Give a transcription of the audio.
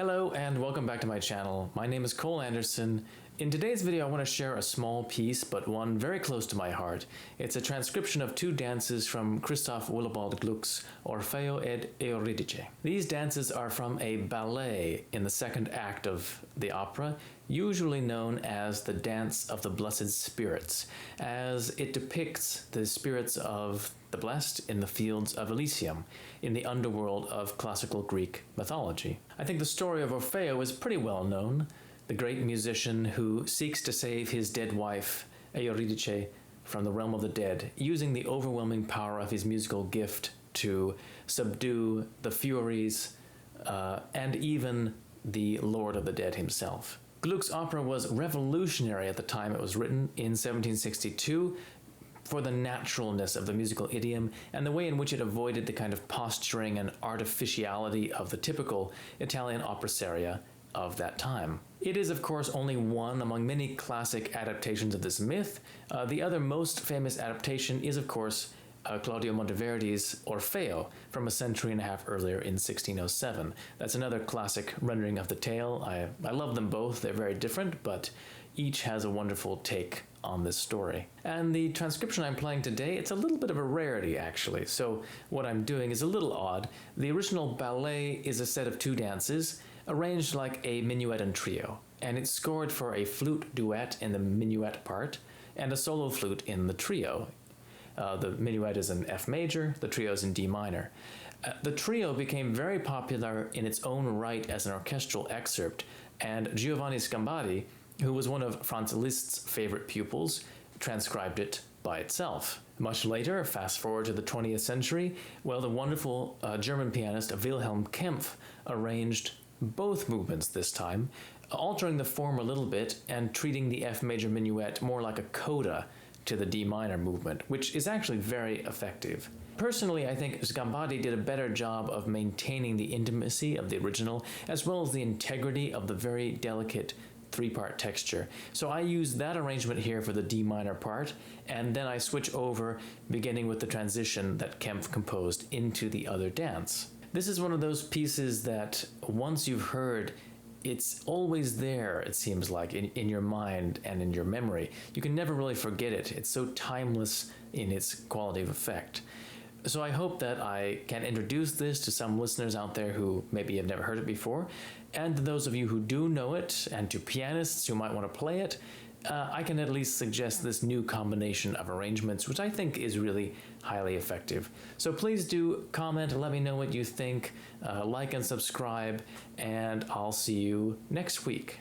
Hello and welcome back to my channel. My name is Cole Anderson. In today's video I want to share a small piece, but one very close to my heart. It's a transcription of two dances from Christoph Willibald Gluck's Orfeo ed Euridice. These dances are from a ballet in the second act of the opera, usually known as the Dance of the Blessed Spirits, as it depicts the spirits of the blessed in the fields of Elysium, in the underworld of classical Greek mythology. I think the story of Orfeo is pretty well known, the great musician who seeks to save his dead wife, Euridice, from the realm of the dead, using the overwhelming power of his musical gift to subdue the Furies and even the Lord of the Dead himself. Gluck's opera was revolutionary at the time it was written in 1762 for the naturalness of the musical idiom and the way in which it avoided the kind of posturing and artificiality of the typical Italian opera seria of that time. It is, of course, only one among many classic adaptations of this myth. The other most famous adaptation is, of course, Claudio Monteverdi's Orfeo from a century and a half earlier in 1607. That's another classic rendering of the tale. I love them both. They're very different, but each has a wonderful take on this story. And the transcription I'm playing today, it's a little bit of a rarity, actually. So what I'm doing is a little odd. The original ballet is a set of two dances, arranged like a minuet and trio, and it's scored for a flute duet in the minuet part and a solo flute in the trio. The minuet is in F major, the trio is in D minor. The trio became very popular in its own right as an orchestral excerpt, and Giovanni Sgambati, who was one of Franz Liszt's favorite pupils, transcribed it by itself. Much later, fast forward to the 20th century, well, the wonderful German pianist Wilhelm Kempff arranged both movements this time, altering the form a little bit and treating the F major minuet more like a coda to the D minor movement, which is actually very effective. Personally, I think Sgambati did a better job of maintaining the intimacy of the original, as well as the integrity of the very delicate three-part texture. So I use that arrangement here for the D minor part, and then I switch over, beginning with the transition that Kempff composed into the other dance. This is one of those pieces that once you've heard, it's always there, it seems like, in your mind and in your memory. You can never really forget it. It's so timeless in its quality of effect. So I hope that I can introduce this to some listeners out there who maybe have never heard it before, and to those of you who do know it, and to pianists who might want to play it. I can at least suggest this new combination of arrangements, which I think is really highly effective. So please do comment, let me know what you think, like and subscribe, and I'll see you next week.